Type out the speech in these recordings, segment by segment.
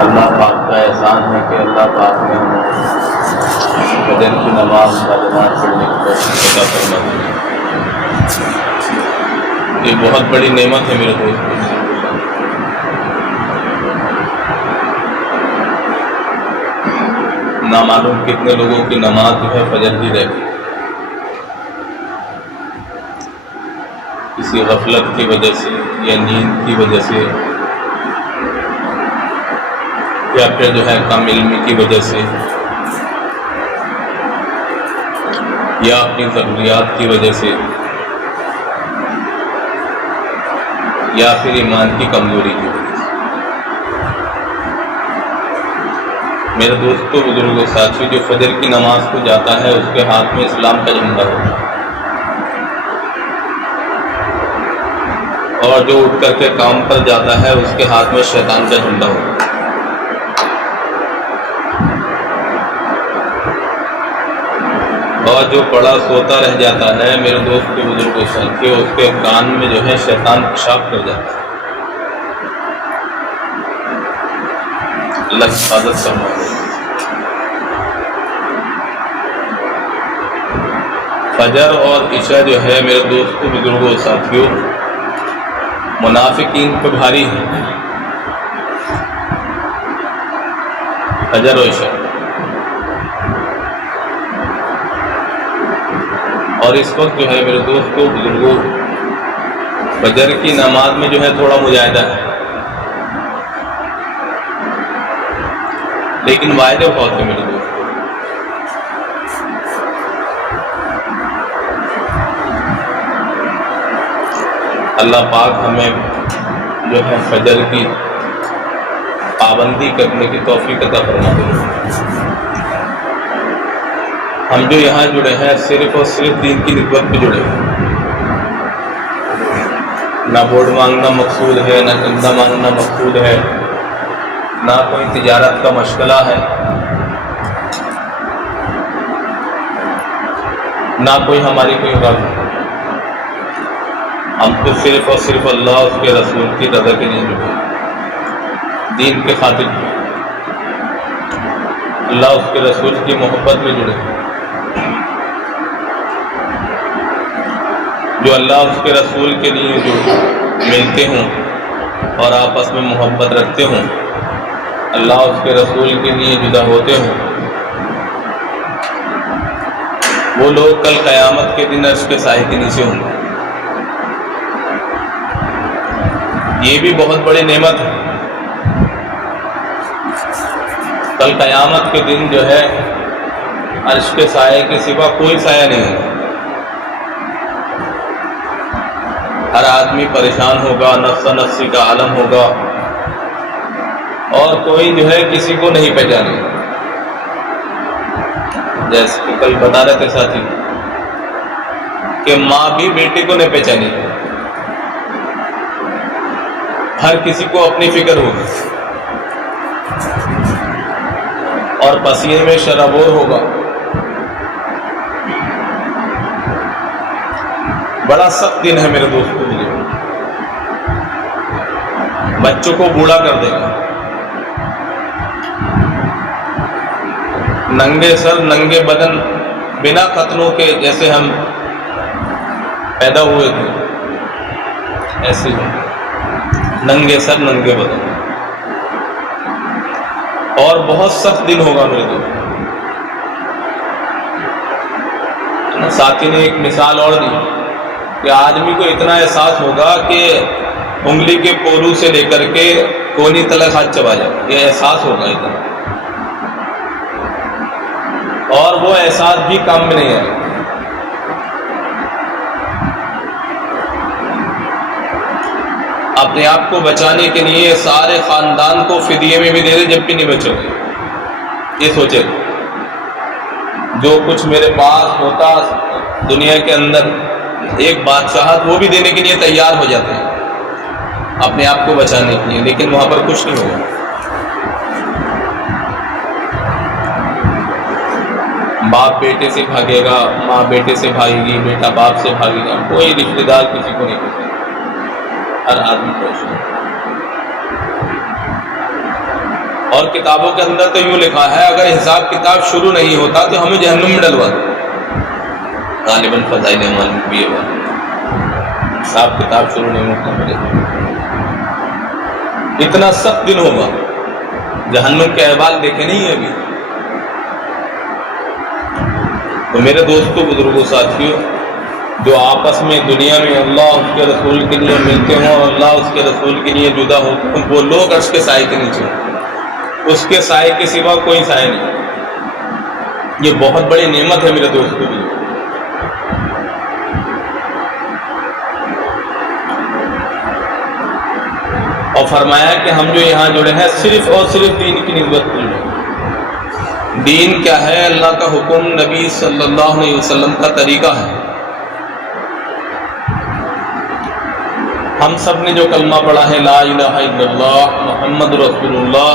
اللہ پاک کا احسان ہے کہ اللہ پاک نے ہمیں فجر کی نماز باجماعت پڑھنے کی توفیق عطا فرما دی۔ یہ بہت بڑی نعمت ہے میرے دوست۔ نامعلوم کتنے لوگوں کی نماز جو ہے فجر کی رہتی، کسی غفلت کی وجہ سے یا نیند کی وجہ سے یا پھر جو ہے کم علمی کی وجہ سے یا اپنی ضروریات کی وجہ سے یا پھر ایمان کی کمزوری کی وجہ سے۔ میرے دوستوں، بزرگوں، ساتھی، جو فجر کی نماز کو جاتا ہے اس کے ہاتھ میں اسلام کا جھنڈا ہوتا ہے، اور جو اٹھ کر کے کام پر جاتا ہے اس کے ہاتھ میں شیطان کا جھنڈا ہوتا ہے۔ اور جو پڑا سوتا رہ جاتا ہے میرے دوست کے بزرگوں ساتھیوں، اس کے کان میں جو ہے شیطان پیشاب کر جاتا ہے۔ اللہ حفاظت فرمائے۔ فجر اور عشاء جو ہے میرے دوستوں، بزرگوں ساتھیوں، منافقین پہ بھاری ہے۔ فجر و عشاء، اور اس وقت جو ہے میرے دوستوں، بزرگوں، فجر کی نماز میں جو ہے تھوڑا مجاہدہ ہے، لیکن وعدے بہت ہیں میرے دوست۔ اللہ پاک ہمیں جو ہے فجر کی پابندی کرنے کی توفیق عطا فرما دے۔ ہم جو یہاں جڑے ہیں صرف اور صرف دین کی نسبت پہ جڑے ہیں، نہ ووٹ مانگنا مقصود ہے، نہ چندہ مانگنا مقصود ہے، نہ کوئی تجارت کا مشغلہ ہے، نہ کوئی ہماری کوئی غرض ہے۔ ہم تو صرف اور صرف اللہ اور اس کے رسول کی رضا کے لیے جڑے، دین کے خاطر جڑے، اللہ اس کے رسول کی محبت میں جڑے۔ جو اللہ اس کے رسول کے لیے جو ملتے ہوں اور آپس میں محبت رکھتے ہوں، اللہ اس کے رسول کے لیے جدا ہوتے ہوں، وہ لوگ کل قیامت کے دن عرش کے سائے کے نیچے ہوں گے۔ یہ بھی بہت بڑی نعمت ہے۔ کل قیامت کے دن جو ہے عرش کے سائے کے سوا کوئی سایہ نہیں ہے۔ ہر آدمی پریشان ہوگا، نفس نفسی کا عالم ہوگا، اور کوئی جو ہے کسی کو نہیں پہچانے۔ جیسے کہ کل بتا رہے تھے ساتھی کہ ماں بھی بیٹے کو نہیں پہچانی، ہر کسی کو اپنی فکر ہوگی، اور پسینے میں شرابور ہوگا۔ بڑا سخت دن ہے میرے دوستوں، بچوں کو بوڑھا کر دے گا۔ ننگے سر ننگے بدن، بنا ختنوں کے جیسے ہم پیدا ہوئے تھے ایسے ہی ننگے سر ننگے بدن، اور بہت سخت دن ہوگا میرے دوست۔ ساتھی نے ایک مثال اور دی کہ آدمی کو اتنا احساس ہوگا کہ انگلی کے پورو سے لے کر کے کونی تلک ہاتھ چبا جائے، یہ احساس ہوگا اتنا، اور وہ احساس بھی کام میں نہیں آئے۔ اپنے آپ کو بچانے کے لیے سارے خاندان کو فدیے میں بھی دے دے جب بھی نہیں بچو گے۔ یہ سوچے جو کچھ میرے پاس ہوتا دنیا کے اندر ایک بادشاہت، وہ بھی دینے کے لیے تیار ہو جاتے ہیں اپنے آپ کو بچانے کے لیے، لیکن وہاں پر کچھ نہیں ہوگا۔ باپ بیٹے سے بھاگے گا، ماں بیٹے سے بھاگے گی، بیٹا باپ سے بھاگے گا، کوئی رشتے دار کسی کو نہیں پوچھے، ہر آدمی پوچھے۔ اور کتابوں کے اندر تو یوں لکھا ہے اگر حساب کتاب شروع نہیں ہوتا تو ہمیں جہنم میں ڈلوا دو. غالباً فضائل اعمال میں بھی ہے حساب کتاب شروع نہیں ہوتا میرے. اتنا سخت دن ہوگا. جہنم کے احوال دیکھے نہیں ہیں ابھی. تو میرے دوستوں بزرگوں ساتھیوں جو آپس میں دنیا میں اللہ اس کے رسول کے لیے ملتے ہوں اور اللہ اس کے رسول کے لیے جدا ہوتے ہیں وہ لوگ عرش کے سائے کے نیچے ہیں. اس کے سائے کے سوا کوئی سائے نہیں. یہ بہت بڑی نعمت ہے میرے دوستوں کی. اور فرمایا کہ ہم جو یہاں جڑے ہیں صرف اور صرف دین کی نسبت پر ہیں. دین کیا ہے؟ اللہ کا حکم، نبی صلی اللہ علیہ وسلم کا طریقہ ہے. ہم سب نے جو کلمہ پڑھا ہے لا الہ الا اللہ محمد رسول اللہ،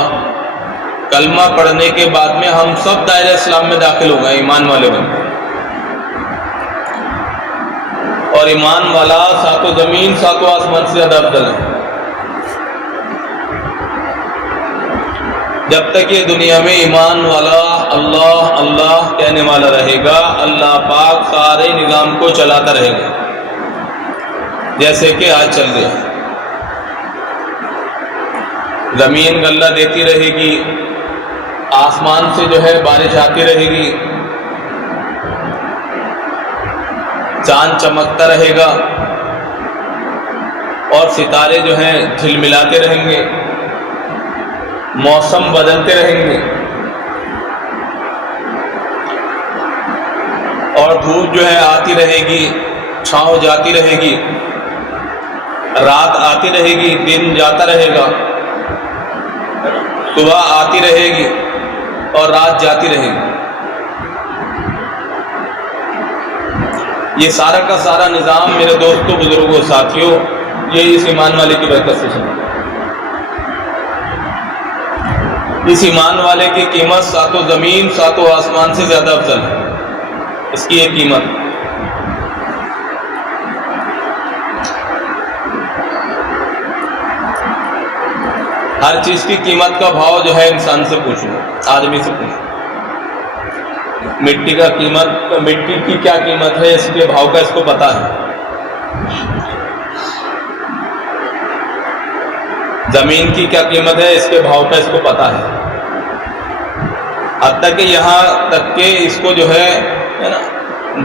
کلمہ پڑھنے کے بعد میں ہم سب دائرہ اسلام میں داخل ہو گئے، ایمان والے بن گئے. اور ایمان والا ساتوں زمین ساتوں آسمان سے زیادہ افضل ہے. جب تک یہ دنیا میں ایمان والا اللہ اللہ کہنے والا رہے گا، اللہ پاک سارے نظام کو چلاتا رہے گا جیسے کہ آج چل رہا ہے. زمین غلہ دیتی رہے گی، آسمان سے جو ہے بارش آتی رہے گی، چاند چمکتا رہے گا اور ستارے جو ہیں جھلملاتے رہیں گے، موسم بدلتے رہیں گے اور دھوپ جو ہے آتی رہے گی، چھاؤں جاتی رہے گی، رات آتی رہے گی، دن جاتا رہے گا، صبح آتی رہے گی اور رات جاتی رہے گی. یہ سارا کا سارا نظام میرے دوستوں بزرگوں ساتھیوں یہ اس ایمان والے کی برکت سے چلتا ہے. اس ایمان والے کی قیمت ساتوں زمین ساتوں آسمان سے زیادہ افضل ہے. اس کی ایک قیمت. ہر چیز کی قیمت کا بھاؤ جو ہے انسان سے پوچھو، آدمی سے پوچھو. مٹی کا قیمت، مٹی کی کیا قیمت ہے اس کے بھاؤ کا اس کو پتا ہے. زمین کی کیا قیمت ہے اس کے بھاؤ کا اس کو پتا ہے. حتیٰ کہ یہاں تک کہ اس کو جو ہے نا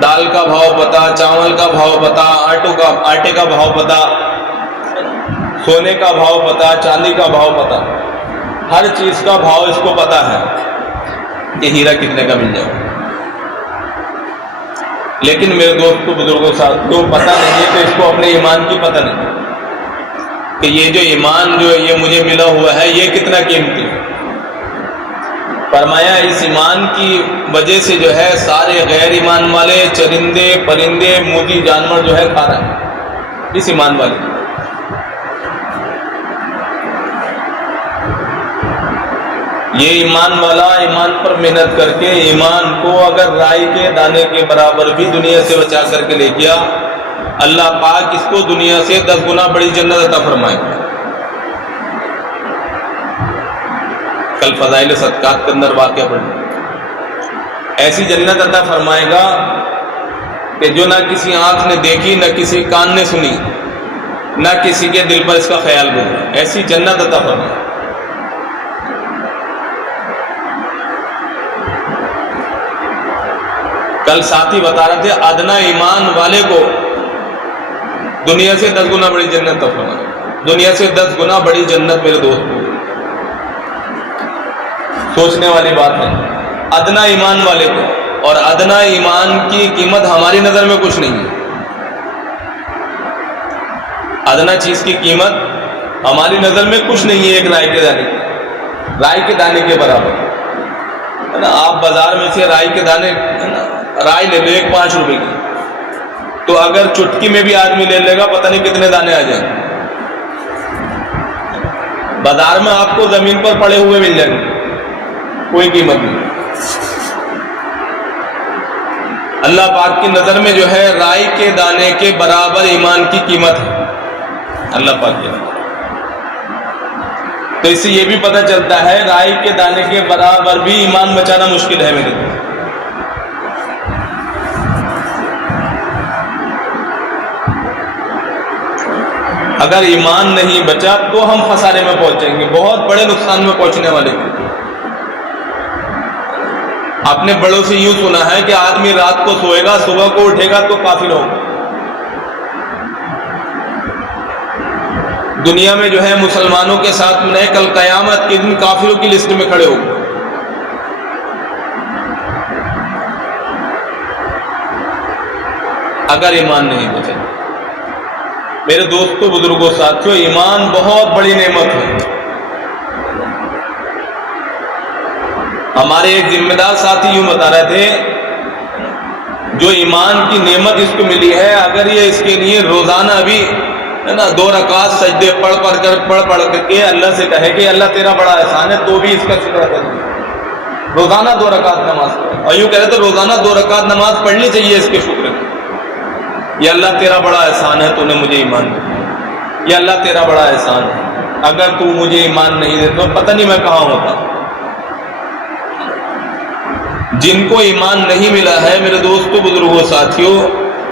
دال کا بھاؤ پتا، چاول کا بھاؤ پتا، آٹے کا بھاؤ پتا، سونے کا بھاؤ پتا، چاندی کا بھاؤ پتا. ہر چیز کا بھاؤ اس کو پتا ہے کہ ہیرا کتنے کا مل جائے. لیکن میرے دوست کو بزرگوں ساتھیوں پتہ نہیں ہے کہ اس کو اپنے ایمان کی پتہ نہیں کہ یہ جو ایمان جو یہ مجھے ملا ہوا ہے یہ کتنا قیمتی ہے. فرمایا اس ایمان کی وجہ سے جو ہے سارے غیر ایمان والے چرندے پرندے موذی جانور جو ہے کھا رہے ہیں اس ایمان والے. یہ ایمان والا ایمان پر محنت کر کے ایمان کو اگر رائی کے دانے کے برابر بھی دنیا سے بچا کر کے لے گیا، اللہ پاک اس کو دنیا سے 10 گنا بڑی جنت عطا فرمائے گا. کل فضائل صدقات کے اندر واقعہ پڑھیں، ایسی جنت عطا فرمائے گا کہ جو نہ کسی آنکھ نے دیکھی، نہ کسی کان نے سنی، نہ کسی کے دل پر اس کا خیال گزرا. ایسی جنت عطا فرمائے. کل ساتھی بتا رہے تھے ادنا ایمان والے کو دنیا سے 10 گنا بڑی جنت عطا فرمائے. دنیا سے 10 گنا بڑی جنت میرے دوست. سوچنے والی بات ہے. ادنا ایمان والے کو، اور ادنا ایمان کی قیمت ہماری نظر میں کچھ نہیں ہے. ادنا چیز کی قیمت ہماری نظر میں کچھ نہیں ہے. ایک رائی کے دانے کے برابر ہے نا. آپ بازار میں سے رائی کے دانے رائی لے لو 5 روپے کی، تو اگر چٹکی میں بھی آدمی لے لے گا پتہ نہیں کتنے دانے آ جائیں. بازار میں آپ کو زمین پر پڑے ہوئے مل جائیں گے، کوئی قیمت نہیں. اللہ پاک کی نظر میں جو ہے رائی کے دانے کے برابر ایمان کی قیمت ہے اللہ پاک کی. تو اس سے یہ بھی پتہ چلتا ہے رائی کے دانے کے برابر بھی ایمان بچانا مشکل ہے میرے دوست. اگر ایمان نہیں بچا تو ہم خسارے میں پہنچیں گے، بہت بڑے نقصان میں پہنچنے والے ہیں. آپ نے بڑوں سے یوں سنا ہے کہ آدمی رات کو سوئے گا، صبح کو اٹھے گا تو کافر ہوگا. دنیا میں جو ہے مسلمانوں کے ساتھ میں کل قیامت کے دن کافروں کی لسٹ میں کھڑے ہوگا. اگر ایمان نہیں بچے. میرے دوستوں، بزرگوں، ساتھیوں، ایمان بہت بڑی نعمت ہے. ہمارے ایک ذمہ دار ساتھی یوں بتا رہے تھے، جو ایمان کی نعمت اس کو ملی ہے، اگر یہ اس کے لیے روزانہ بھی ہے نا 2 رکعت سجدے پڑھ کر کے اللہ سے کہے کہ اللہ تیرا بڑا احسان ہے، تو بھی اس کا شکر ادا کرے. روزانہ 2 رکعت نماز پڑھے، اور یوں کہہ رہے تو روزانہ 2 رکعت نماز پڑھنی چاہیے اس کے شکر میں. یہ اللہ تیرا بڑا احسان ہے، تو نے مجھے ایمان دیا. یہ اللہ تیرا بڑا احسان ہے، اگر تو مجھے ایمان نہیں دے تو پتہ نہیں میں کہاں ہوتا. جن کو ایمان نہیں ملا ہے میرے دوستوں، بزرگوں، ساتھیوں،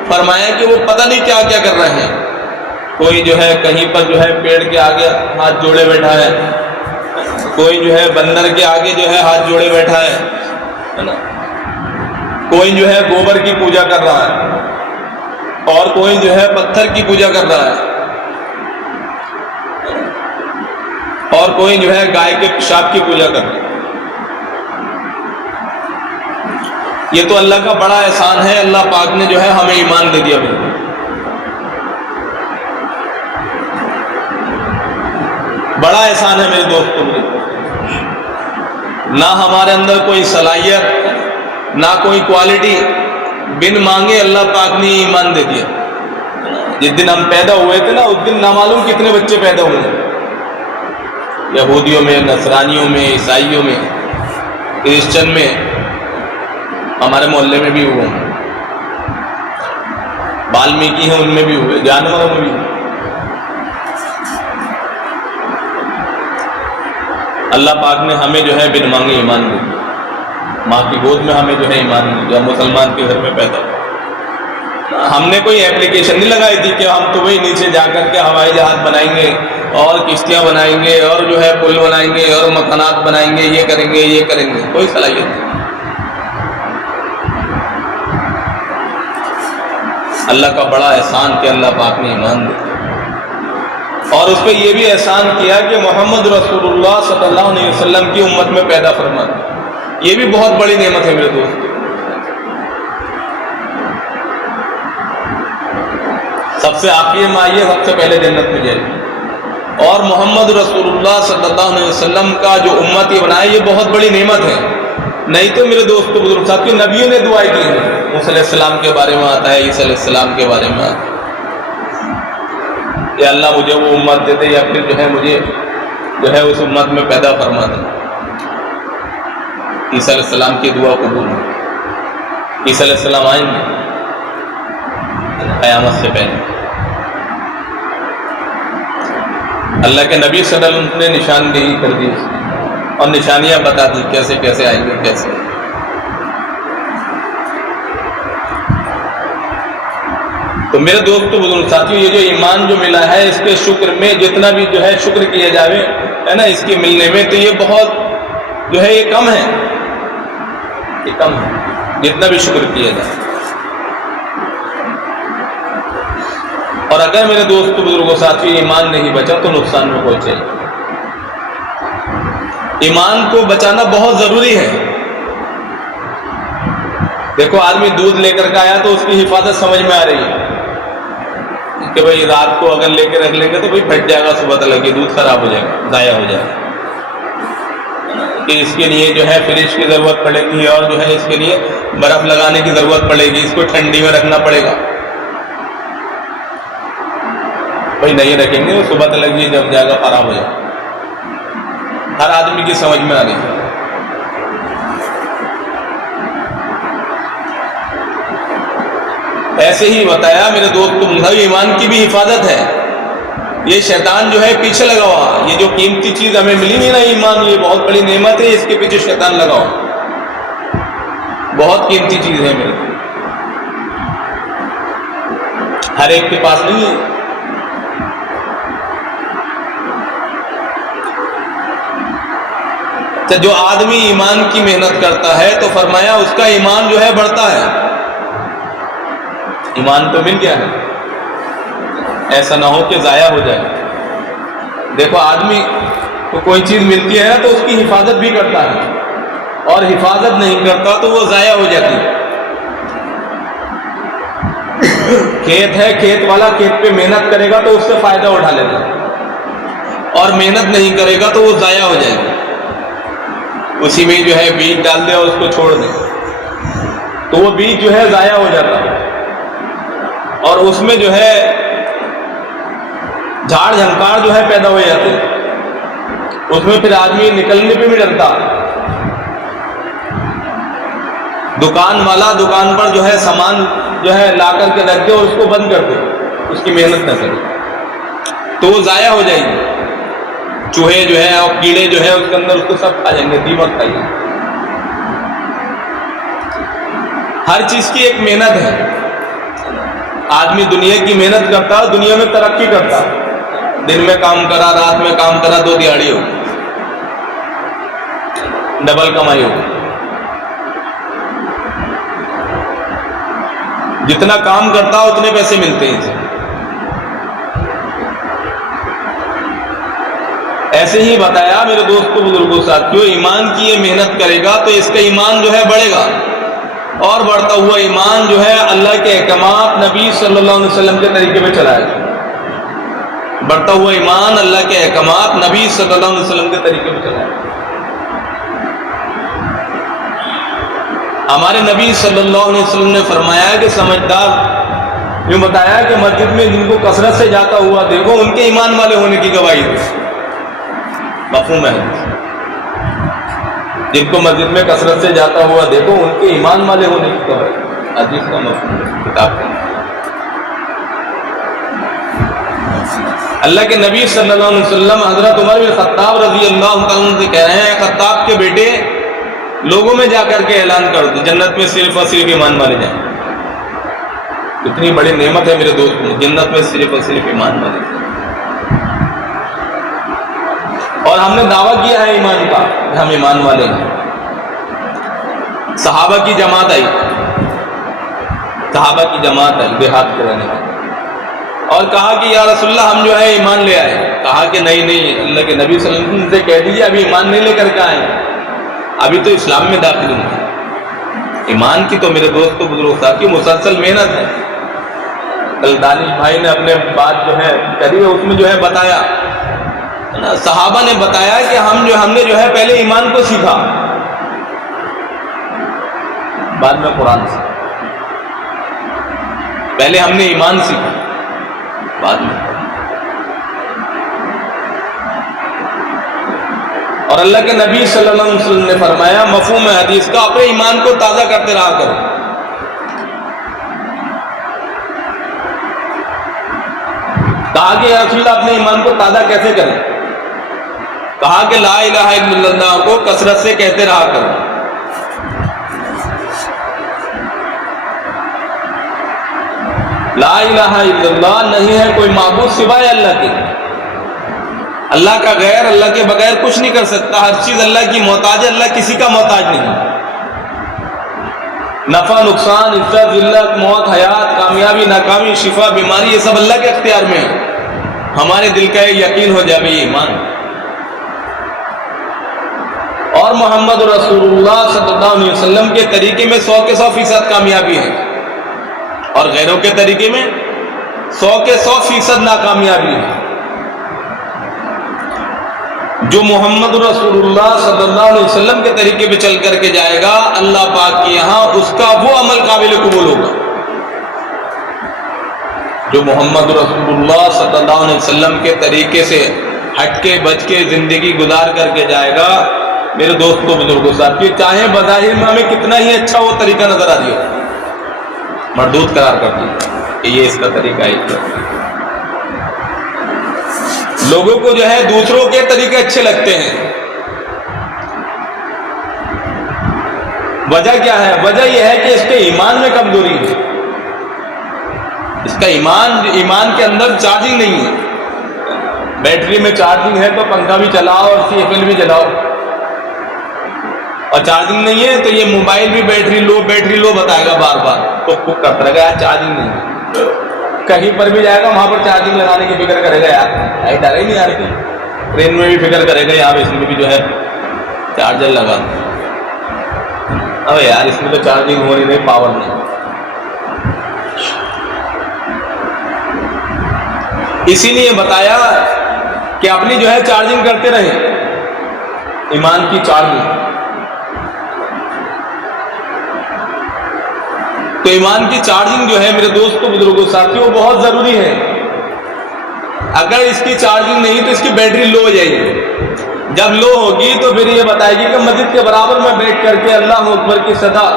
فرمایا کہ وہ پتہ نہیں کیا کیا کر رہے ہیں. کوئی جو ہے کہیں پر جو ہے پیڑ کے آگے ہاتھ جوڑے بیٹھا ہے، کوئی جو ہے بندر کے آگے جو ہے ہاتھ جوڑے بیٹھا ہے نا، کوئی جو ہے گوبر کی پوجا کر رہا ہے، اور کوئی جو ہے پتھر کی پوجا کر رہا ہے، اور کوئی جو ہے گائے کے پیشاب کی پوجا کر رہا ہے. یہ تو اللہ کا بڑا احسان ہے. اللہ پاک نے جو ہے ہمیں ایمان دے دیا. بڑا احسان ہے میرے دوستوں. نہ ہمارے اندر کوئی صلاحیت، نہ کوئی کوالٹی، بن مانگے اللہ پاک نے ایمان دے دیا. جس دن ہم پیدا ہوئے تھے نا، اس دن نامعلوم کتنے بچے پیدا ہوئے، یہودیوں میں، نصرانیوں میں، عیسائیوں میں، کرسچن میں، ہمارے محلے میں بھی ہوئے، والمیکی ہیں ان میں بھی ہوئے، جانوروں میں بھی ہوئے. اللہ پاک نے ہمیں جو ہے بن مانگے ایمان دیا. ماں کی گود میں ہمیں جو ہے ایمان دیا. مسلمان کے گھر میں پیدا ہوا. ہم نے کوئی اپلیکیشن نہیں لگائی تھی کہ ہم تو وہی نیچے جا کر کے ہوائی جہاز بنائیں گے اور کشتیاں بنائیں گے اور جو ہے پل بنائیں گے اور مکانات بنائیں گے، یہ کریں گے یہ کریں گے. کوئی صلاحیت نہیں. اللہ کا بڑا احسان کہ اللہ پاک نے ایمان دیا، اور اس پہ یہ بھی احسان کیا کہ محمد رسول اللہ صلی اللہ علیہ وسلم کی امت میں پیدا فرما. یہ بھی بہت بڑی نعمت ہے میرے دوست. سب سے آخری میں آئیے، سب سے پہلے جنت میں جائے. اور محمد رسول اللہ صلی اللہ علیہ وسلم کا جو امت یہ بنایا، یہ بہت بڑی نعمت ہے. نہیں تو میرے دوستو، بزرگ ساتھیوں، نبیوں نے دعائیں کی ہیں. موسیٰ علیہ السلام کے بارے میں آتا ہے، عیسیٰ علیہ السلام کے بارے میں آتا ہے، یا اللہ مجھے وہ امت دے دے، یا پھر جو ہے مجھے جو ہے اس امت میں پیدا فرما دے. عیسیٰ علیہ السلام کی دعا قبول ہے. عیسیٰ علیہ السلام آئیں گے قیامت سے پہلے. اللہ کے نبی صلی اللہ علیہ وسلم نے نشاندہی کر دی اور نشانیاں بتا دی کیسے کیسے آئیں گے. کیسے تو میرے دوستو، بزرگ ساتھیوں، یہ جو ایمان جو ملا ہے، اس کے شکر میں جتنا بھی جو ہے شکر کیا جاوے ہے نا اس کے ملنے میں، تو یہ بہت جو ہے یہ کم ہے. یہ کم ہے جتنا بھی شکر کیا جائے. اور اگر میرے دوستو، بزرگوں، ساتھیوں، ایمان نہیں بچا تو نقصان میں پہنچے. ایمان کو بچانا بہت ضروری ہے. دیکھو، آدمی دودھ لے کر کے آیا تو اس کی حفاظت سمجھ میں آ رہی ہے کہ بھئی رات کو اگر لے کے رکھ لیں گے تو بھئی پھٹ جائے گا، صبح تک یہ دودھ خراب ہو جائے گا، ضائع ہو جائے گا. کہ اس کے لیے جو ہے فریج کی ضرورت پڑے گی، اور جو ہے اس کے لیے برف لگانے کی ضرورت پڑے گی، اس کو ٹھنڈی میں رکھنا پڑے گا. بھئی نہیں رکھیں گے وہ صبح تک یہ جم جائے گا، خراب ہو جائے گا. ہر آدمی کی سمجھ میں آ رہی ہے. ایسے ہی بتایا میرے دوست، ایمان کی بھی حفاظت ہے. یہ شیطان جو ہے پیچھے لگا ہوا، یہ جو قیمتی چیز ہمیں ملی نہیں نا ایمان، یہ بہت بڑی نعمت ہے، اس کے پیچھے شیطان لگا ہوا، بہت قیمتی چیز ہے میرے، ہر ایک کے پاس نہیں ہے۔ تو جو آدمی ایمان کی محنت کرتا ہے تو فرمایا اس کا ایمان جو ہے بڑھتا ہے، ایمان تو مل گیا ہے، ایسا نہ ہو کہ ضائع ہو جائے۔ دیکھو آدمی کو کوئی چیز ملتی ہے نا تو اس کی حفاظت بھی کرتا ہے، اور حفاظت نہیں کرتا تو وہ ضائع ہو جاتی ہے۔ کھیت ہے، کھیت والا کھیت پہ محنت کرے گا تو اس سے فائدہ اٹھا لیتا ہے، اور محنت نہیں کرے گا تو وہ ضائع ہو جائے گا، اسی میں جو ہے بیج ڈال دے اور اس کو چھوڑ دے تو وہ بیج جو ہے ضائع ہو جاتا ہے، اور اس میں جو ہے جھاڑ جھنکار جو ہے پیدا ہو جاتے ہیں، اس میں پھر آدمی نکلنے پہ بھی ڈرتا۔ دکان والا دکان پر جو ہے سامان جو ہے لا کر کے رکھ دے اور اس کو بند کر دے، اس کی محنت نہ کرے تو وہ ضائع ہو جائے گی، چوہے جو ہے اور کیڑے جو ہے اس کے اندر اس کو سب کھا جائیں گے، دیمک کھائیے۔ ہر چیز کی ایک محنت ہے، آدمی دنیا کی محنت کرتا ہے، دنیا میں ترقی کرتا ہے، دن میں کام کرا، رات میں کام کرا، 2 دیہاڑی ہو، ڈبل کمائی ہو، جتنا کام کرتا ہے اتنے پیسے ملتے ہیں اسے۔ ایسے ہی بتایا میرے دوستوں بزرگوں ساتھیوں، ایمان کی یہ محنت کرے گا تو اس کا ایمان جو ہے بڑھے گا، اور بڑھتا ہوا ایمان جو ہے اللہ کے احکامات نبی صلی اللہ علیہ وسلم کے طریقے پہ چلائے گا، بڑھتا ہوا ایمان اللہ کے احکامات نبی صلی اللہ علیہ وسلم کے طریقے پہ چلائے گا۔ ہمارے نبی صلی اللہ علیہ وسلم نے فرمایا کہ سمجھدار، یوں بتایا کہ مسجد میں جن کو کثرت سے جاتا ہوا دیکھو ان کے ایمان والے ہونے کی گواہی دو، مفہوم ہے، جن کو مسجد میں کثرت سے جاتا ہوا دیکھو ان کے ایمان والے ہونے کی گواہی، حدیث کا مفہوم ہے کتاب کا۔ اللہ کے نبی صلی اللہ علیہ وسلم حضرت عمر بن خطاب رضی اللہ عنہ سے کہہ رہے ہیں، خطاب کے بیٹے لوگوں میں جا کر کے اعلان کر دو جنت میں صرف اور صرف ایمان والے جائیں۔ اتنی بڑی نعمت ہے میرے دوست، جنت میں صرف اور صرف ایمان والے جائیں، اور ہم نے دعویٰ کیا ہے ایمان کا، ہم ایمان والے ہیں۔ صحابہ کی جماعت آئی، صحابہ کی جماعت آئی دیہات کے رہنے والے، اور کہا کہ یا رسول اللہ ہم جو ہے ایمان لے آئے۔ کہا کہ نہیں، اللہ کے نبی صلی اللہ علیہ وسلم سے کہہ دیجیے ابھی ایمان نہیں لے کر کے آئے، ابھی تو اسلام میں داخل ہوں۔ ایمان کی تو میرے دوستوں بزرگ ساتھی مسلسل محنت ہے۔ کل دانش بھائی نے اپنے بات جو ہے کری ہے، اس میں جو ہے بتایا، صحابہ نے بتایا کہ ہم نے جو ہے پہلے ایمان کو سیکھا، بعد میں قرآن سے، پہلے ہم نے ایمان سیکھا بعد میں، اور اللہ کے نبی صلی اللہ علیہ وسلم نے فرمایا مفہوم حدیث کا، اپنے ایمان کو تازہ کرتے رہا کرو۔ کہا کہ یا رسول اللہ اپنے ایمان کو تازہ کیسے کریں؟ کہا کہ لا الہ الا اللہ کو کثرت سے کہتے رہا کرو۔ لا الہ الا اللہ، نہیں ہے کوئی معبود سوائے اللہ کے، اللہ کا غیر، اللہ کے بغیر کچھ نہیں کر سکتا، ہر چیز اللہ کی محتاج ہے، اللہ کسی کا محتاج نہیں۔ نفع نقصان، عزت ذلت، موت حیات، کامیابی ناکامی، شفا بیماری، یہ سب اللہ کے اختیار میں ہے۔ ہمارے دل کا یہ یقین ہو جائے یہ ایمان، اور محمد رسول اللہ صلی اللہ علیہ وسلم کے طریقے میں 100 کے 100% کامیابی ہے، اور غیروں کے طریقے میں 100 کے 100% ناکامیابی ہے۔ جو محمد رسول اللہ صلی اللہ علیہ وسلم کے طریقے پہ چل کر کے جائے گا اللہ پاک کے یہاں اس کا وہ عمل قابل قبول ہوگا۔ جو محمد رسول اللہ صلی اللہ علیہ وسلم کے طریقے سے ہٹ کے بچ کے زندگی گزار کر کے جائے گا، میرے دوستوں بزرگوں ساتھیوں، چاہے بظاہر میں ہمیں کتنا ہی اچھا وہ طریقہ نظر آ رہی ہو، مردود قرار کر دیا کہ یہ اس کا طریقہ ہے۔ لوگوں کو جو ہے دوسروں کے طریقے اچھے لگتے ہیں. وجہ کیا ہے؟ وجہ یہ ہے کہ اس کے ایمان میں کمزوری ہے. اس کا ایمان کے اندر چارجنگ نہیں ہے. بیٹری میں چارجنگ ہے تو پنکھا بھی چلاؤ اور سی ایف ایل بھی چلاؤ, اور چارجنگ نہیں ہے تو یہ موبائل بھی بیٹری لو بتائے گا, بار بار پک کرتا رہے گا یار چارجنگ نہیں ہے. کہیں پر بھی جائے گا وہاں پر چارجنگ لگانے کی فکر کرے گا, یار ڈر ہی نہیں آ رہی. ٹرین میں بھی فکر کرے گا یار اس میں بھی جو ہے چارجر لگا, اب یار اس میں تو چارجنگ ہو نہیں, پاور نہیں. اسی لیے بتایا کہ اپنی جو ہے چارجنگ کرتے رہیں, ایمان کی چارجنگ. تو ایمان کی چارجنگ جو ہے میرے دوستوں بزرگوں ساتھیوں بہت ضروری ہے. اگر اس کی چارجنگ نہیں تو اس کی بیٹری لو ہو جائے گی. جب لو ہوگی تو پھر یہ بتائے گی کہ مسجد کے برابر میں بیٹھ کر کے اللہ اکبر کی صدا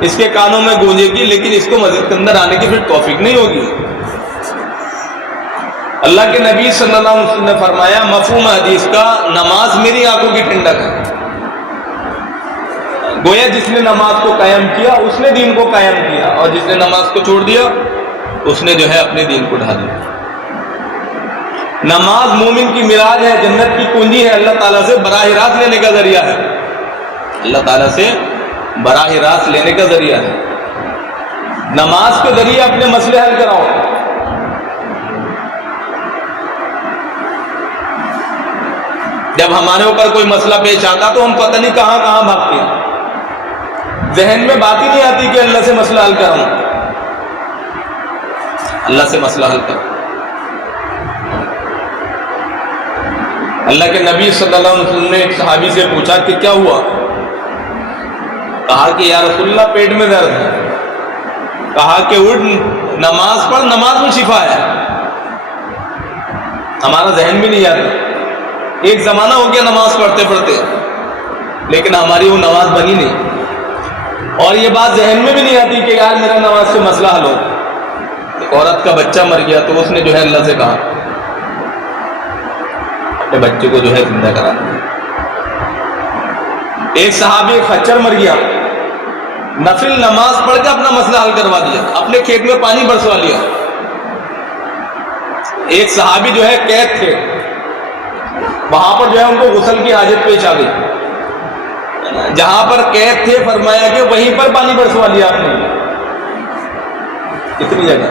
اس کے کانوں میں گونجے گی, لیکن اس کو مسجد کے اندر آنے کی پھر توفیق نہیں ہوگی. اللہ کے نبی صلی اللہ علیہ وسلم نے فرمایا مفہوم حدیث کا, نماز میری آنکھوں کی ٹھنڈک ہے. گویا جس نے نماز کو قائم کیا اس نے دین کو قائم کیا, اور جس نے نماز کو چھوڑ دیا اس نے جو ہے اپنے دین کو ڈھا دیا. نماز مومن کی معراج ہے, جنت کی کنجی ہے, اللہ تعالیٰ سے براہ راست لینے کا ذریعہ ہے. اللہ تعالیٰ سے براہ راست لینے کا ذریعہ ہے. نماز کے ذریعے اپنے مسئلے حل کراؤ. جب ہمارے اوپر کوئی مسئلہ پیش آتا تو ہم پتہ نہیں کہاں کہاں بھاگتے ہیں, ذہن میں بات ہی نہیں آتی کہ اللہ سے مسئلہ حل کروں, اللہ سے مسئلہ حل کروں. اللہ کے نبی صلی اللہ علیہ وسلم نے ایک صحابی سے پوچھا کہ کیا ہوا؟ کہا کہ یا رسول اللہ پیٹ میں درد ہے. کہا کہ اٹھ نماز پڑھ, نماز میں شفا ہے. ہمارا ذہن بھی نہیں آتا. ایک زمانہ ہو گیا نماز پڑھتے پڑھتے, لیکن ہماری وہ نماز بنی نہیں, اور یہ بات ذہن میں بھی نہیں آتی کہ یار میرا نماز سے مسئلہ حل ہو. ایک عورت کا بچہ مر گیا تو اس نے جو ہے اللہ سے کہا اپنے بچے کو جو ہے زندہ کرا دیا. ایک صحابی ایک خچر مر گیا, نفل نماز پڑھ کے اپنا مسئلہ حل کروا دیا, اپنے کھیت میں پانی برسوا لیا. ایک صحابی جو ہے قید تھے, وہاں پر جو ہے ان کو غسل کی حاجت پیش آ گئی. جہاں پر قید تھے فرمایا کہ وہیں پر پانی برسوا لیا آپ نے. کتنی جگہ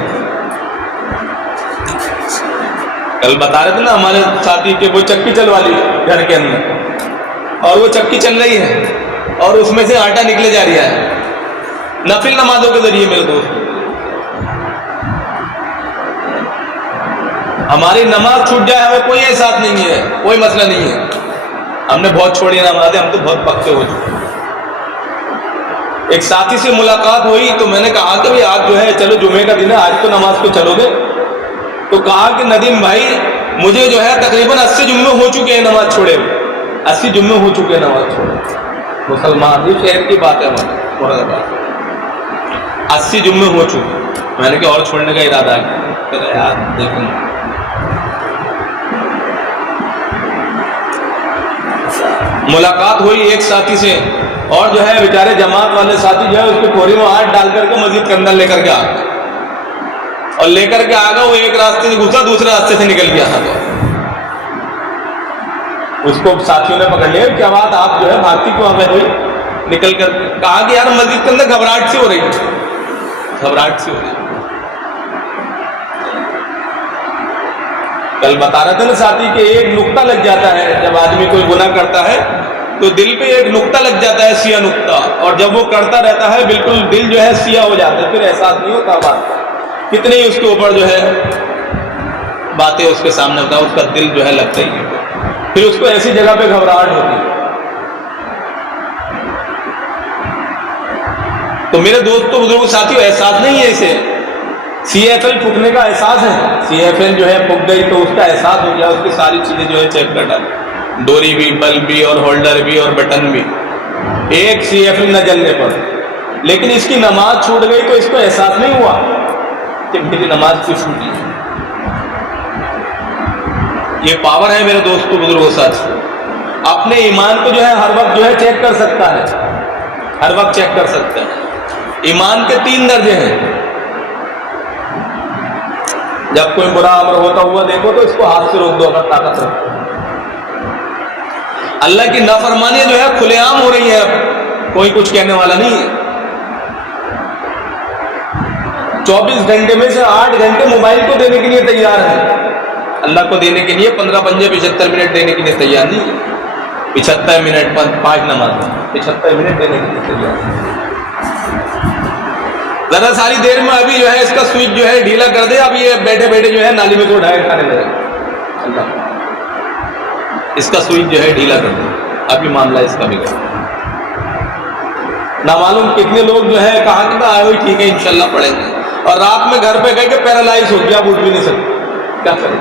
کل بتا رہے تھے نا ہمارے ساتھی کہ وہ چکی چلوا لی گھر کے اندر, اور وہ چکی چل رہی ہے اور اس میں سے آٹا نکلے جا رہا ہے نفل نمازوں کے ذریعے. میرے دوست ہماری نماز چھوٹ جائے ہمیں کوئی احساس نہیں ہے, کوئی مسئلہ نہیں ہے. ہم نے بہت چھوڑی نمازیں, ہم تو بہت پکے ہو چکے. ایک ساتھی سے ملاقات ہوئی تو میں نے کہا کہ بھائی آج جو ہے چلو جمعے کا دن ہے, آج تو نماز پہ چلو گے؟ تو کہا کہ ندیم بھائی مجھے جو ہے تقریباً 80 جمعے ہو چکے ہیں نماز چھوڑے, 80 جمعے ہو چکے ہیں نماز چھوڑے. مسلمان یہ شہر کی بات ہے ہماری مراد آباد, 80 جمعے ہو چکے. میں نے کہ اور چھوڑنے کا ارادہ کیا یار. دیکھیں ملاقات ہوئی ایک ساتھی سے, اور جو ہے بیچارے جماعت والے ساتھی جو ہے اس کو کوری میں ہاتھ ڈال کر کے مسجد کے اندر لے کر کے آ گئے, اور لے کر کے آ گئے. وہ ایک راستے سے گھسا, دوسرے راستے سے نکل گیا تھا. تو اس کو ساتھیوں نے پکڑ لیا, کیا بات آپ جو ہے بھارتی کیوں آ گئے ہوئی نکل کر. کہا کہ یار مسجد کے اندر گھبراہٹ سی ہو رہی ہے, گھبراہٹ سی ہو رہی ہے. کل بتا رہا تھا نا ساتھی کہ ایک نقطہ لگ جاتا ہے جب آدمی کوئی گناہ کرتا ہے تو دل پہ ایک نقطہ لگ جاتا ہے, سیاہ نقطہ, اور جب وہ کرتا رہتا ہے بالکل دل جو ہے سیاہ ہو جاتا ہے, پھر احساس نہیں ہوتا بات. کتنے ہی اس کے اوپر جو ہے باتیں اس کے سامنے ہوتا ہے, اس کا دل جو ہے لگتا ہی ہے, پھر اس کو ایسی جگہ پہ گھبراہٹ ہوتی ہے. تو میرے دوستوں بزرگوں ساتھیوں احساس نہیں ہے اسے, سی ایف ایل پھکنے کا احساس ہے. سی ایف ایل جو ہے پھک گئی تو اس کا احساس ہو گیا, اس کی ساری چیزیں جو ہے چیک کر ڈالی, ڈوری بھی, بلب بھی, اور ہولڈر بھی, اور بٹن بھی, ایک سی ایف ایل نہ جلنے پر. لیکن اس کی نماز چھوٹ گئی تو اس کو احساس نہیں ہوا کہ میری نماز کیوں چھوٹی. یہ پاور ہے میرے دوستوں بزرگوں ساتھ. اپنے ایمان کو جو ہے ہر وقت جو ہے چیک کر سکتا ہے, ہر وقت چیک کر سکتا ہے. ایمان کے 3 درجے ہیں. جب کوئی برا امر ہوتا ہوا دیکھو تو اس کو ہاتھ سے روک دو اگر طاقت رکھو. اللہ کی نافرمانی جو ہے کھلے عام ہو رہی ہے, اب کوئی کچھ کہنے والا نہیں ہے. 24 گھنٹے میں سے 8 گھنٹے موبائل کو دینے کے لیے تیار ہے, اللہ کو دینے کے لیے 15 پنجے 75 منٹ دینے کے لیے تیار نہیں ہے. 75 منٹ 5 نماز 75 منٹ دینے کے لیے تیار ہے. ذرا ساری دیر میں ابھی جو ہے اس کا سوئچ جو ہے ڈھیلا کر دے, اب یہ بیٹھے بیٹھے جو ہے نالی میں کو اٹھائے کھانے لگے. اللہ اس کا سوئچ جو ہے ڈھیلا کر دے, ابھی معاملہ اس کا بھی کر. نہ معلوم کتنے لوگ جو ہے کہا کہ آئے ہوئی ٹھیک ہے انشاءاللہ پڑھیں گے, اور رات میں گھر پہ گئے کہ پیرالائز ہو گیا, اب اٹھ بھی نہیں سکتے, کیا کریں.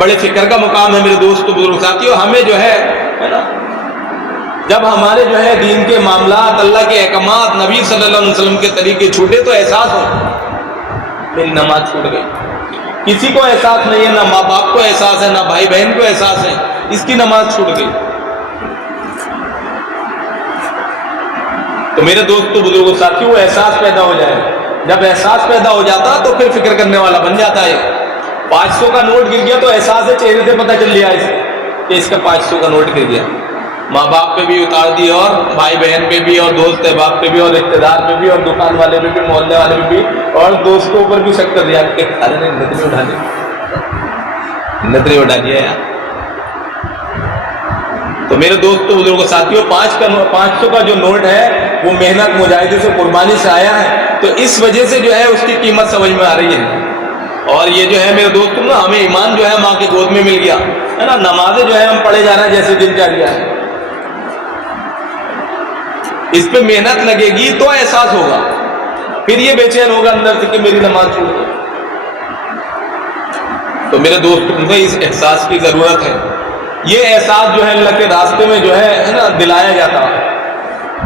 بڑے فکر کا مقام ہے میرے دوستو بزرگ ساتھیو. ہمیں جو ہے نا جب ہمارے جو ہے دین کے معاملات, اللہ کے احکامات, نبی صلی اللہ علیہ وسلم کے طریقے چھوٹے تو احساس ہو میری نماز چھوٹ گئی. کسی کو احساس نہیں ہے, نہ ماں باپ کو احساس ہے, نہ بھائی بہن کو احساس ہے, اس کی نماز چھوٹ گئی. تو میرے دوستو بزرگوں ساتھیوں احساس پیدا ہو جائے. جب احساس پیدا ہو جاتا تو پھر فکر کرنے والا بن جاتا ہے. 500 کا نوٹ گر گیا تو احساس ہے, چہرے سے پتہ چل گیا کہ اس کا 500 کا نوٹ گر گیا. ماں باپ پہ بھی اتار دی, اور بھائی بہن پہ بھی, اور دوست احباب پہ بھی, اور رشتے دار پہ بھی, اور دکان والے پہ بھی, محلے والے پہ بھی, اور دوستوں پر بھی شک کر دیا کہ سارے نے نظریں اٹھا لی, نظریں اٹھا دیا یار. تو میرے دوستوں بزرگوں ساتھیوں 500 کا جو نوٹ ہے وہ محنت مجاہدے سے قربانی سے آیا ہے, تو اس وجہ سے جو ہے اس کی قیمت سمجھ میں آ رہی ہے. اور یہ جو ہے میرے دوستوں نا ہمیں ایمان جو ہے ماں کی گود میں مل گیا ہے نا, نمازیں جو ہے ہم پڑھے جا رہے ہیں جیسے دن جاریہ ہے. اس پہ محنت لگے گی تو احساس ہوگا, پھر یہ بے چین ہوگا اندر سے کہ میری نماز چھوٹ گئی. تو میرے دوستوں مجھے اس احساس کی ضرورت ہے. یہ احساس جو ہے اللہ کے راستے میں جو ہے نا دلایا جاتا ہے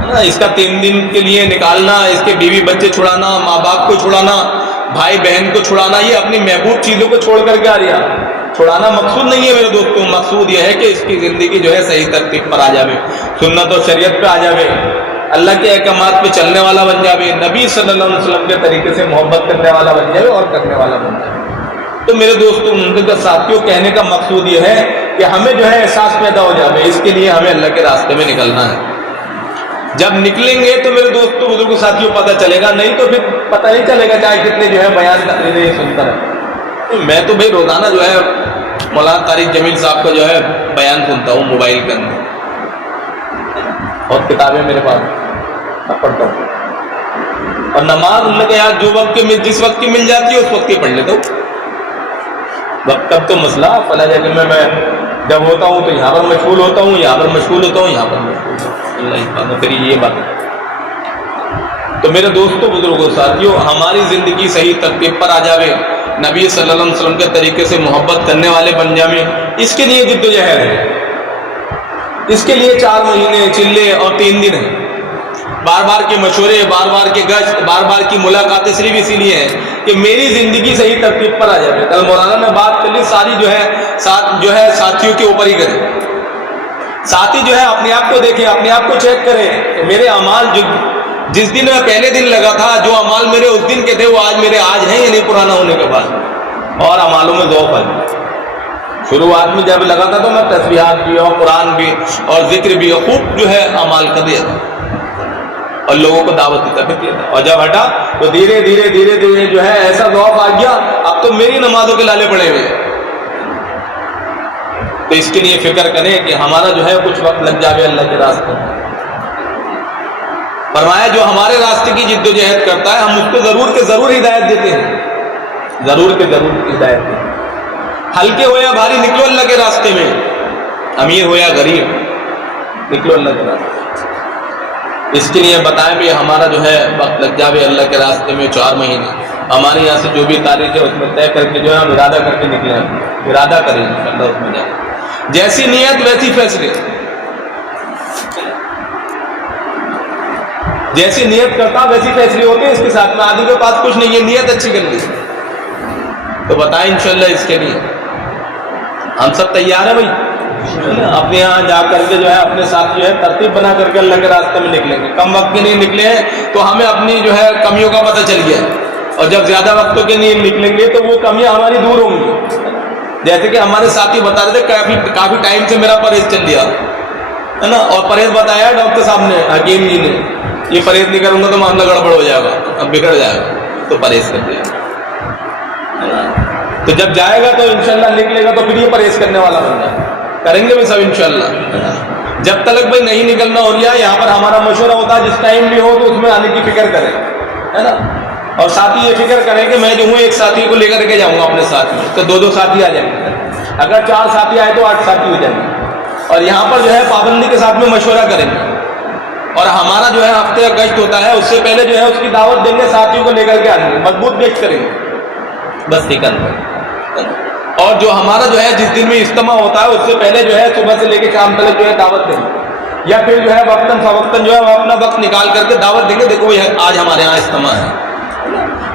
نا, اس کا 3 دن کے لیے نکالنا, اس کے بیوی بچے چھڑانا, ماں باپ کو چھڑانا, بھائی بہن کو چھڑانا, یہ اپنی محبوب چیزوں کو چھوڑ کر کے آ رہا. چھڑانا مقصود نہیں ہے میرے دوستوں, مقصود یہ ہے کہ اس کی زندگی جو ہے صحیح ترتیب پر آ جاوے, سنت و شریعت پہ آ جاوے, اللہ کے احکامات پہ چلنے والا بن جاوے, نبی صلی اللہ علیہ وسلم کے طریقے سے محبت کرنے والا بن جاوے اور کرنے والا بن جاوے. تو میرے دوستوں منتظر ساتھیوں کہنے کا مقصود یہ ہے کہ ہمیں جو ہے احساس پیدا ہو جاوے, اس کے لیے ہمیں اللہ کے راستے میں نکلنا ہے. جب نکلیں گے تو میرے دوستوں بزرگوں ساتھیوں پتہ چلے گا, نہیں تو پھر پتہ نہیں چلے گا چاہے کتنے جو ہے بیان تقریریں یہ سنتا رہے. میں تو بھائی روزانہ جو ہے مولانا طارق جمیل صاحب کا جو ہے بیان سنتا ہوں موبائل کے اندر, اور کتابیں میرے پاس پڑھتا ہوں, اور نماز اللہ کے یاد جو وقت کی جس وقت کی مل جاتی ہے اس وقت کی پڑھ لیتا ہوں. وقت تو مسئلہ فلاں جگہ میں جب ہوتا ہوں تو یہاں پر مشغول ہوتا ہوں, یہاں پر مشغول ہوتا ہوں, یہاں پر مشغول ہوتا ہوں. اللہ تیری یہ بات ہے. تو میرے دوستوں بزرگوں ساتھیوں ہماری زندگی صحیح ترتیب پر آ جاوے, نبی صلی اللہ علیہ وسلم کے طریقے سے محبت کرنے والے بن جاوے, اس کے لیے جد و جہد ہے. اس کے لیے 4 مہینے چلے اور 3 دن ہیں. بار بار کے مشورے, بار بار کے گشت, بار بار کی ملاقاتیں صرف اسی لیے ہیں کہ میری زندگی صحیح ترتیب پر آ جائے. کل مولانا نے بات کر لی ساری جو ہے ساتھیوں کے اوپر ہی کرے. ساتھی جو ہے اپنے آپ کو دیکھیں, اپنے آپ کو چیک کریں کہ میرے اعمال جس دن میں پہلے دن لگا تھا, جو اعمال میرے اس دن کے تھے وہ آج میرے آج ہیں یا نہیں پرانا ہونے کے بعد, اور اعمالوں میں ذوق ہے. شروعات میں جب لگا تھا تو میں تسبیحات بھی اور قرآن بھی اور ذکر بھی خوب جو ہے اعمال کر دیا تھا اور لوگوں کو دعوت دیتا بھی دیا تھا, اور جب ہٹا تو دھیرے دھیرے دھیرے دھیرے جو ہے ایسا ذوق آ گیا, اب تو میری نمازوں کے لالے پڑے ہوئے. تو اس کے لیے فکر کریں کہ ہمارا جو ہے کچھ وقت لگ جاوے اللہ کے راستے میں. فرمایا جو ہمارے راستے کی جد و جہد کرتا ہے ہم اس کو ضرور کے ضرور ہدایت دیتے ہیں, ضرور کے ضرور ہدایت دیتے ہیں. ہلکے ہو یا بھاری نکلو اللہ کے راستے میں, امیر ہو یا غریب نکلو اللہ کے راستے میں. اس کے لیے بتائیں بھی ہمارا جو ہے وقت لگ جاوے اللہ کے راستے میں 4 مہینے. ہمارے یہاں سے جو بھی تاریخ ہے اس میں طے کر کے جو ہے ہم ارادہ کر کے نکلے, ارادہ کریں انشاءاللہ اس میں جائیں. جیسی نیت ویسی فیصلے, جیسی نیت کرتا ویسی فیصلے ہوتے ہیں. اس کے ساتھ میں آدمی کے پاس کچھ نہیں ہے, نیت اچھی کر لی تو بتائیں انشاءاللہ اس کے لیے ہم سب تیار ہیں بھائی؟ اپنے یہاں جا کر کے جو ہے اپنے ساتھ جو ہے ترتیب بنا کر کے اللہ کے راستے میں نکلیں گے. کم وقت کے لیے نکلے ہیں تو ہمیں اپنی جو ہے کمیوں کا پتہ چل گیا, اور جب زیادہ وقتوں کے لیے نکلیں گے تو وہ کمیاں ہماری دور ہوں گی. جیسے کہ ہمارے ساتھی بتا رہے تھے کافی ٹائم سے میرا پرہیز چل رہا ہے نا, اور پرہیز بتایا ڈاکٹر صاحب نے, حکیم جی نے, یہ پرہیز نہیں کروں گا تو معاملہ گڑبڑ ہو جائے گا, اب بگڑ جائے گا, تو پرہیز کر دیا. تو جب جائے گا تو انشاءاللہ نکلے گا تو پھر یہ پرہیز کرنے والا بن جائے. کریں گے بھی سب انشاءاللہ. جب تک بھائی نہیں نکلنا ہو رہا ہے, یہاں پر ہمارا مشورہ ہوتا ہے جس ٹائم بھی ہو تو اس میں آنے کی فکر کریں, ہے نا, اور ساتھی یہ فکر کریں کہ میں جو ہوں ایک ساتھی کو لے کر کے جاؤں گا اپنے ساتھ میں, تو 2 ساتھی آ جائیں گے. اگر 4 ساتھی آئے تو 8 ساتھی ہو جائیں گے. اور یہاں پر جو ہے پابندی کے ساتھ میں مشورہ کریں گے, اور ہمارا جو ہے ہفتے کا گشت ہوتا ہے اس سے پہلے جو ہے اس کی دعوت دیں گے, ساتھیوں کو لے کر کے آئیں گے, مضبوط گشت کریں گے بس ٹھیک ہے. اور جو ہمارا جو ہے جس دن میں اجتماع ہوتا ہے اس سے پہلے جو ہے صبح سے لے کے شام تک جو ہے دعوت دیں گے, یا پھر جو ہے وقتاً فوقتاً جو ہے وہ اپنا وقت نکال کر کے دعوت دیں گے, دیکھو آج ہمارے یہاں اجتماع ہے.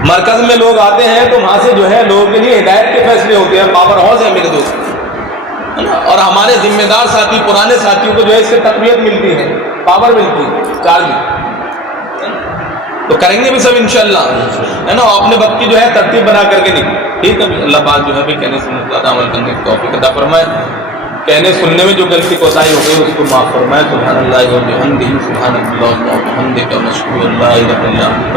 مرکز میں لوگ آتے ہیں تو وہاں سے جو ہے لوگوں کے لیے ہدایت کے فیصلے ہوتے ہیں, پاور ہاؤس ہے میرے دوست, اور ہمارے ذمہ دار ساتھی پرانے ساتھیوں کو جو ہے اس سے تقویت ملتی ہے, پاور ملتی ہے, چارج. تو کریں گے بھی سب انشاءاللہ, ہے نا, اپنے وقت کی جو ہے ترتیب بنا کر کے نکلیں. ٹھیک ہے, اللہ پاک جو ہے بھی کہنے سے زیادہ عمل کرنے کی توفیق عطا فرمائے. کہنے سننے میں جو غلطی کوتاہی ہو گئی اس کو معاف فرمائے. سبحان اللہ و بحمدہ, سبحان اللہ و بحمدہ, نشهد ان لا الہ الا انت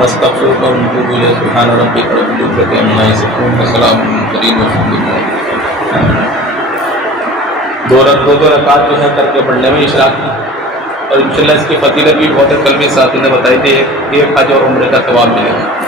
نستغفرک ونتوب الیک. سبحان ربک رب العزة عما یصفون وسلام علی المرسلین والحمد للہ. 2 رکعات جو ہے کر کے پڑھنے میں اشراق کی, اور انشاءاللہ اس کی فضیلت بھی بہت ہے. کل بھی ساتھی نے بتائی تھی, ایک حج اور عمرے کا ثواب ملے گا.